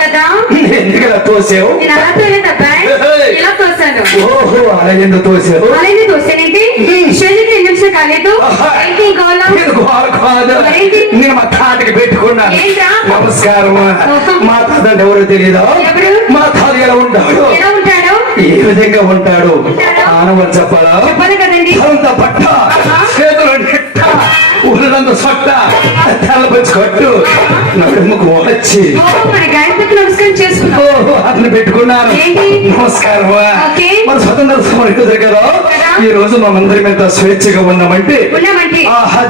కదా ఎందుకు ఇలా తోసావు? ఓహో అలా ఎందుకు తోసావు? నేను మా తాతకి పెట్టుకున్నాను. నమస్కారం. మా తాత అంటే ఎవరో తెలియదా? మా తాత ఎలా ఉంటాడు, ఏ విధంగా ఉంటాడు ఆనవాళ్ళు చెప్పాలా? అంత పట్ట, చేతులు నెట్ట, ఊళ్ళంత సొట్ట, తెల్లపచ్చి కట్టు, నడుముకు వచ్చి అతను పెట్టుకున్నాను. నమస్కారం. మన స్వతంత్ర సమర దగ్గర ఈ రోజు మనందరి మీద స్వేచ్ఛగా ఉన్నామంటే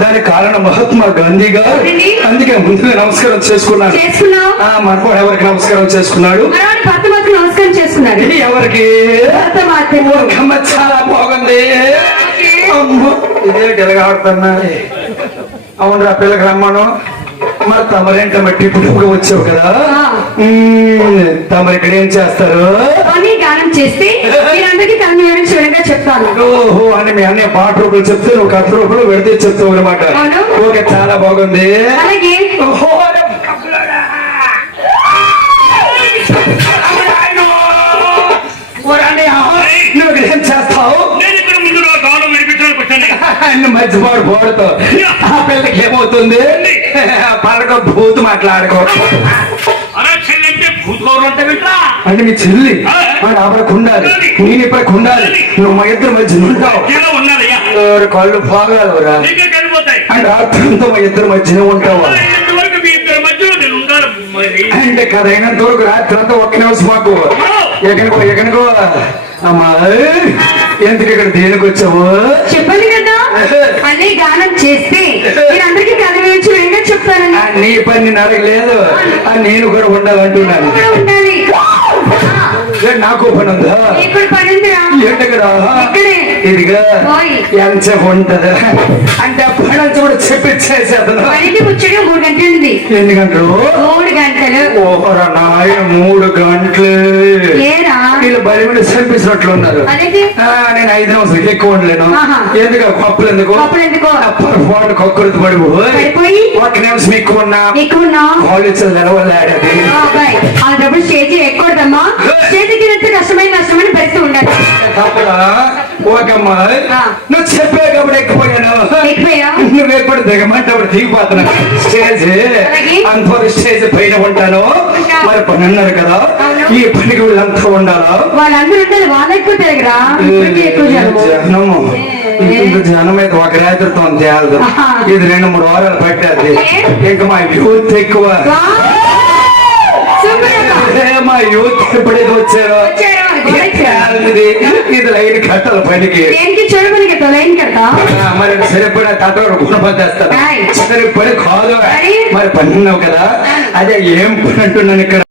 దానికి కారణం మహాత్మా గాంధీ గారు. అందుకే ముందుగా నమస్కారం చేసుకున్నాను. మనవాడు ఎవరికి నమస్కారం చేసుకున్నాడు? ఎవరికి? చాలా బాగుంది. ఇదే గెలగాడుతున్నా. అవును, ఆ పిల్లకి రమ్మను. మరి తమరేంటమ్మా టిప్పుగా వచ్చావు కదా, తమరు ఇక్కడ ఏం చేస్తారు? గానం చేస్తే చెప్తాను. ఓహో అని మీ అన్నయ్య పాట రూపాయలు చెప్తే నువ్వు కథ రూపాయలు పెడితే చెప్తావు అనమాట. ఓకే, చాలా బాగుంది. నువ్వు ఇక్కడ ఏం చేస్తావు? మధ్యపాడు పోడుతో ఆ పిల్లకి ఏమవుతుంది? పడక భూతు మాట్లాడుకో అంటే మీ చెల్లి ఆవిడకు ఉండాలి, నేను ఇప్పటికి ఉండాలి. నువ్వు మా ఇద్దరు మధ్య ఉంటావు. కళ్ళు పోగలవురా అంటే అర్థంతో మా ఇద్దరు మధ్యనే ఉంటావా? అంటే కథ అయినంత వరకు రాత్రి అంతా ఒక్క నిమిషం మాకు ఎక్కడికో అమ్మా ఎందుకు ఇక్కడ దేనికి వచ్చావు? చెప్పండి కదా అన్నీ గానం చేస్తే మీరందరికీ కథ వేయించి వెంటనే చెప్తానండి. నీ పని అడగలేదు, నేను కూడా ఉండాలంటున్నాను. నాకు పని ఉందా? ఎక్కడా? ఇదిగా ఎంతసేపు ఉంటది అంటే పని కూడా చెప్పిచ్చేసేతను. 3 గంటలు. ఎన్ని గంటలు? 3 గంటలు. ఓహరా నాయ 3 గంటలు. వీళ్ళు బలి మీద చంపించినట్లు ఉన్నారు. నేను 5 నిమిషాలు ఎక్కువ ఉండలేను. ఎందుకు కప్పులు ఎందుకు పొరపాటు కక్కురుతి పడిపోయి 1 నిమిషం ఎక్కువ ఉన్నా కాలేజ్ నిలవలేడది. స్టేజీ ఎక్కడమ్మా, స్టేజీకి కష్టమైన భరిస్తూ ఉండాలి. ఓకమ్మా, నువ్వు చెప్పేటప్పుడు ఎక్కిపోయాను. నువ్వు ఎప్పుడు దిగమంటే అప్పుడు దిగిపోతున్నా. స్టేజ్ అంత స్టేజ్ పైన ఉంటాను. మరి పని అన్నారు కదా, ఈ పనికి వీళ్ళంతా ఉండాలా? వాళ్ళందరూ వాళ్ళ ఎక్కువ తిరగరా? జనము జనం అయితే ఒక రాత్రితో చేయాలి. ఇది 2-3 వారాలు పట్టేది. ఇంకా మా యూత్ ఎక్కువ. మా యూత్ ఎప్పుడైతే వచ్చారో ఇది లైన్ కట్టాలి పనికి. మరి సరిపడా తట్టవారు గుణపడేస్తారు. సరిపడి కాదు మరి పని కదా. అదే ఏం పని అంటున్నాను ఇక్కడ.